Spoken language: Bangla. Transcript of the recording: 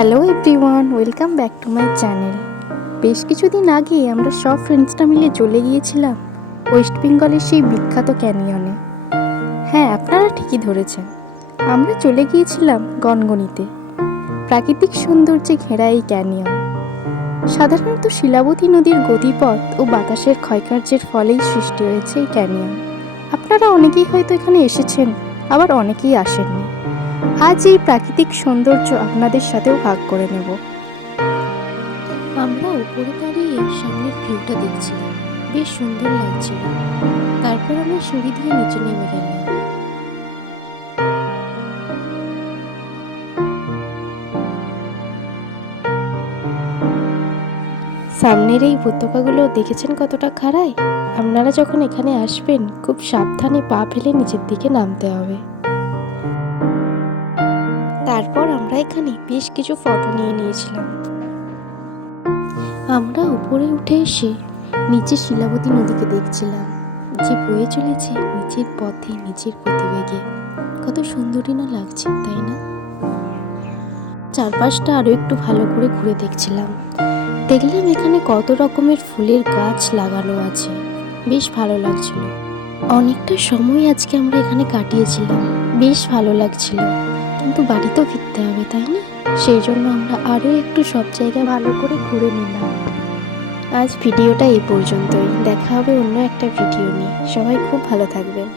Hello everyone, welcome back to my channel. বেশ কিছুদিন আগে আমরা সব ফ্রেন্ডসরা মিলে চলে গিয়েছিলাম ওয়েস্ট বেঙ্গলের সেই বিখ্যাত ক্যানিয়নে। হ্যাঁ, আপনারা ঠিকই ধরেছেন, আমরা চলে গিয়েছিলাম গনগনিতে। প্রাকৃতিক সৌন্দর্যে ঘেরা এই ক্যানিয়ন সাধারণত শিলাবতী নদীর গতিপথ ও বাতাসের ক্ষয়কার্যের ফলেই সৃষ্টি হয়েছে এই ক্যানিয়ন। আপনারা অনেকেই হয়তো এখানে এসেছেন, আবার অনেকেই আসেননি। আজ এই প্রাকৃতিক সৌন্দর্য আপনাদের সাথেও ভাগ করে নেব। আমরা উপরে দাঁড়িয়ে সামনের ভিউটা দেখছিলাম, বেশ সুন্দর লাগছিল। তারপর আমরা সিঁড়ি দিয়ে নিচে নেমে গেলাম। সামনের এই উপত্যকাগুলো দেখেছেন কতটা খাড়ায়। আপনারা যখন এখানে আসবেন খুব সাবধানে পা ফেলে নিচের দিকে নামতে হবে। তারপর আমরা এখানে বেশ কিছু ফটো নিয়েছিলাম। আমরা উপরে উঠে এসে নিচে শিলাবতী নদীকে দেখছিলাম, যে বয়ে চলেছে নিচের পথে নিচের গতিবেগে। কত সুন্দরই না লাগছে, তাই না? চারপাশটা আরো একটু ভালো করে ঘুরে দেখছিলাম। দেখলাম এখানে কত রকমের ফুলের গাছ লাগানো আছে, বেশ ভালো লাগছিল। অনেকটা সময় আজকে আমরা এখানে কাটিয়েছিলাম, বেশ ভালো লাগছিল। কিন্তু বাড়িতেও ফিরতে হবে, তাই না? সেই জন্য আমরা আরো একটু সব জায়গা ভালো করে ঘুরে নিলাম। আজ ভিডিওটা এই পর্যন্তই। দেখা হবে অন্য একটা ভিডিও নিয়ে। সবাই খুব ভালো থাকবেন।